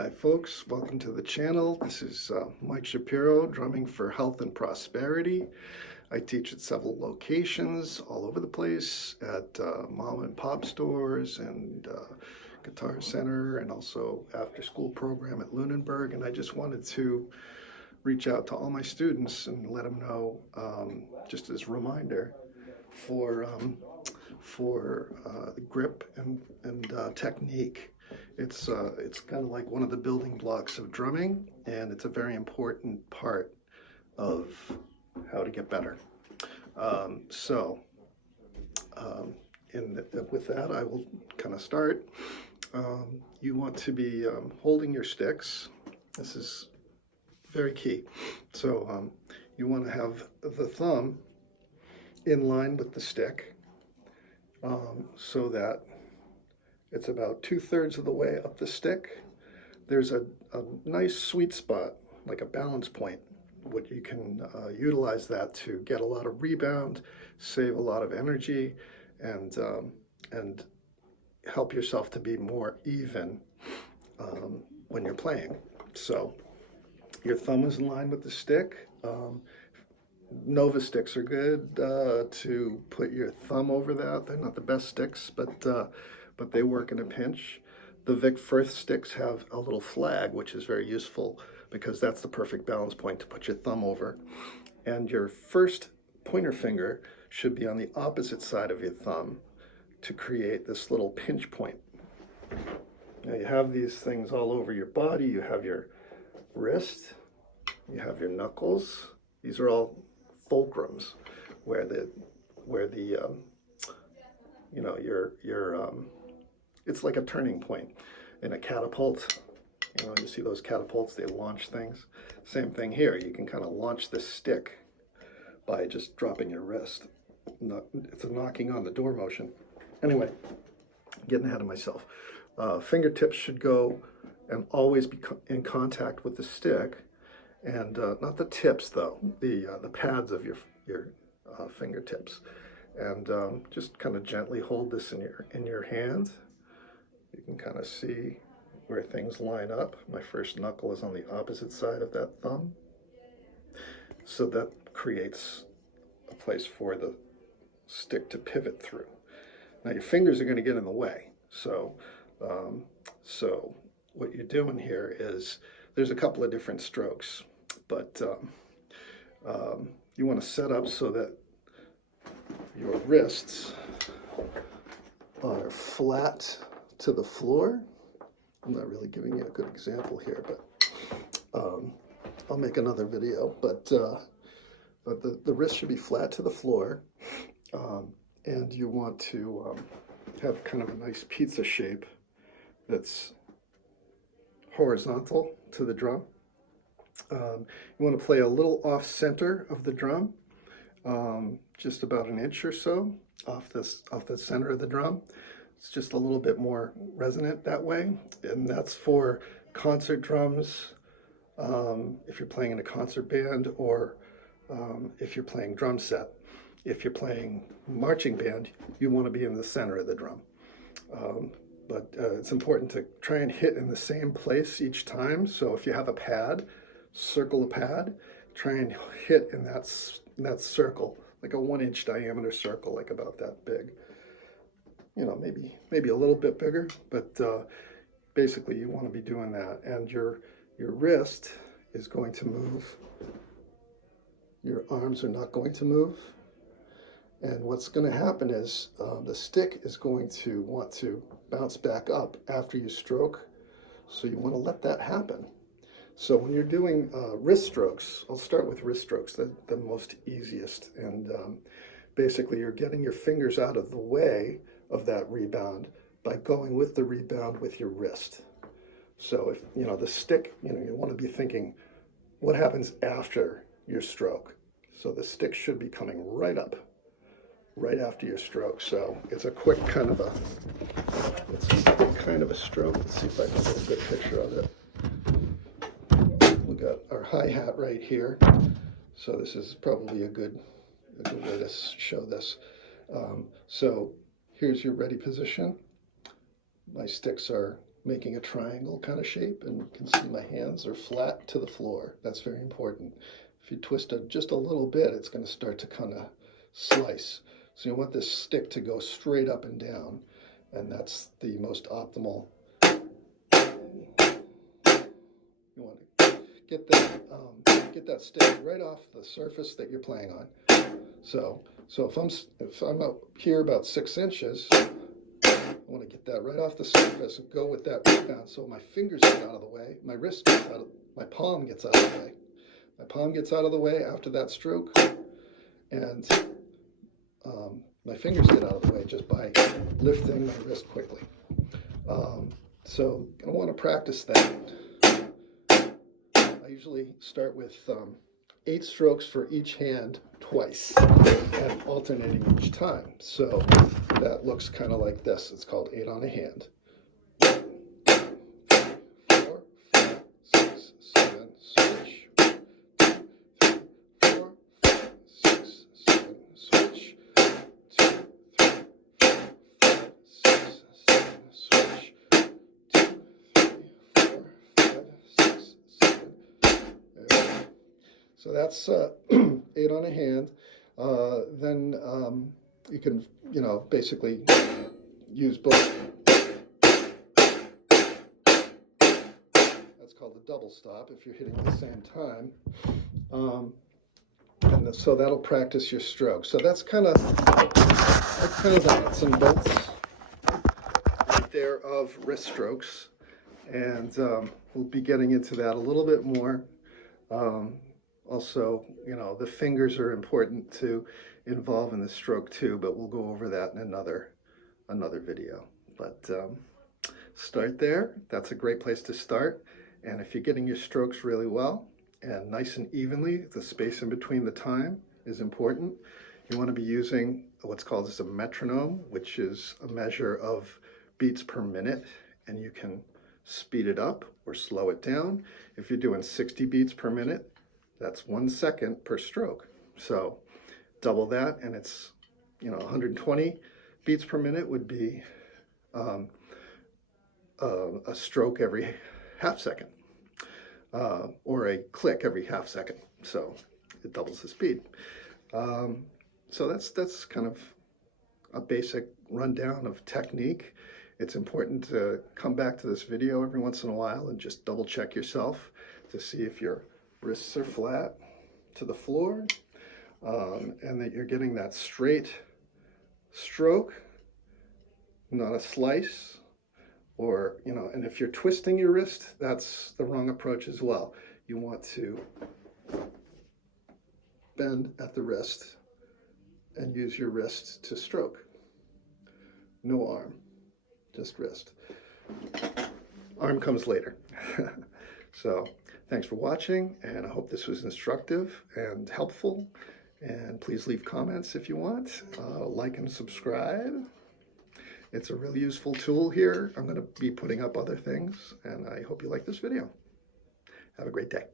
Hi folks, welcome to the channel. This is Mike Shapiro, drumming for health and prosperity. I teach at several locations all over the place, at mom and pop stores and Guitar Center, and also after school program at Lunenburg. And I just wanted to reach out to all my students and let them know, just as a reminder, for the grip and technique. It's kind of like one of the building blocks of drumming, and it's a very important part of how to get better. With that, I will kind of start. You want to be holding your sticks. This is very key. So you want to have the thumb in line with the stick, so that it's about 2/3 of the way up the stick. There's a nice sweet spot, like a balance point, what you can utilize that to get a lot of rebound, save a lot of energy, and help yourself to be more even when you're playing. So your thumb is in line with the stick. Nova sticks are good to put your thumb over that. They're not the best sticks, but they work in a pinch. The Vic Firth sticks have a little flag, which is very useful because that's the perfect balance point to put your thumb over. And your first pointer finger should be on the opposite side of your thumb to create this little pinch point. Now you have these things all over your body. You have your wrist, you have your knuckles. These are all fulcrums where it's like a turning point in a catapult. You see those catapults, they launch things. Same thing here. You can kind of launch this stick by just dropping your wrist. It's a knocking on the door motion. Anyway, getting ahead of myself. Fingertips should go and always be in contact with the stick, and not the tips though, the pads of your fingertips. And just kind of gently hold this in your hand. You can kind of see where things line up. My first knuckle is on the opposite side of that thumb. So that creates a place for the stick to pivot through. Now your fingers are going to get in the way. So what you're doing here is, there's a couple of different strokes, but you want to set up so that your wrists are flat to the floor. I'm not really giving you a good example here, but I'll make another video. But the wrist should be flat to the floor, and you want to have kind of a nice pizza shape that's horizontal to the drum. You want to play a little off center of the drum, just about an inch or so off the center of the drum. It's just a little bit more resonant that way, and that's for concert drums, if you're playing in a concert band, or if you're playing drum set. If you're playing marching band, you want to be in the center of the drum. But it's important to try and hit in the same place each time. So if you have a pad, circle a pad, try and hit in that circle, like a 1-inch diameter circle, like about that big. Maybe a little bit bigger, but basically you want to be doing that. And your wrist is going to move. Your arms are not going to move. And what's going to happen is the stick is going to want to bounce back up after you stroke. So you want to let that happen. So when you're doing wrist strokes, I'll start with wrist strokes, the most easiest. And basically you're getting your fingers out of the way of that rebound by going with the rebound with your wrist. So if the stick, you want to be thinking, what happens after your stroke? So the stick should be coming right up, right after your stroke. So it's a quick kind of a stroke. Let's see if I can get a good picture of it. We got our hi-hat right here. So this is probably a good way to show this. So here's your ready position. My sticks are making a triangle kind of shape, and you can see my hands are flat to the floor. That's very important. If you twist it just a little bit, it's going to start to kind of slice. So you want this stick to go straight up and down, and that's the most optimal. You want to get that stick right off the surface that you're playing on. So if I'm up here about 6 inches, I want to get that right off the surface and go with that rebound so my fingers get out of the way, my wrist gets out of, my palm gets out of the way. My palm gets out of the way after that stroke, and my fingers get out of the way just by lifting my wrist quickly. So I want to practice that. I usually start with 8 strokes for each hand twice and alternating each time. So that looks kind of like this. It's called 8 on a hand. 4, 5, 6, 7, switch. 2, 3, 4, 5, 6, 7, switch. 2, 3, 4, 5, 6, 7, switch. 2, 3, 4, 5, 6, 7. There we go. So that's 8 on a hand. Then you can, basically use both. That's called a double stop if you're hitting at the same time. So that'll practice your stroke. So that's kind of the nuts and bolts right there of wrist strokes. And we'll be getting into that a little bit more. Also, the fingers are important to involve in the stroke too, but we'll go over that in another video. But start there. That's a great place to start. And if you're getting your strokes really well and nice and evenly, the space in between the time is important. You want to be using what's called as a metronome, which is a measure of beats per minute, and you can speed it up or slow it down. If you're doing 60 beats per minute, that's 1 second per stroke. So double that, and it's 120 beats per minute would be a stroke every half second, or a click every half second. So it doubles the speed. So that's kind of a basic rundown of technique. It's important to come back to this video every once in a while and just double check yourself to see if your wrists are flat to the floor, and that you're getting that straight stroke, not a slice, or, and if you're twisting your wrist, that's the wrong approach as well. You want to bend at the wrist and use your wrist to stroke. No arm, just wrist. Arm comes later. So thanks for watching, and I hope this was instructive and helpful. And please leave comments if you want. Like and subscribe. It's a really useful tool here. I'm going to be putting up other things, and I hope you like this video. Have a great day.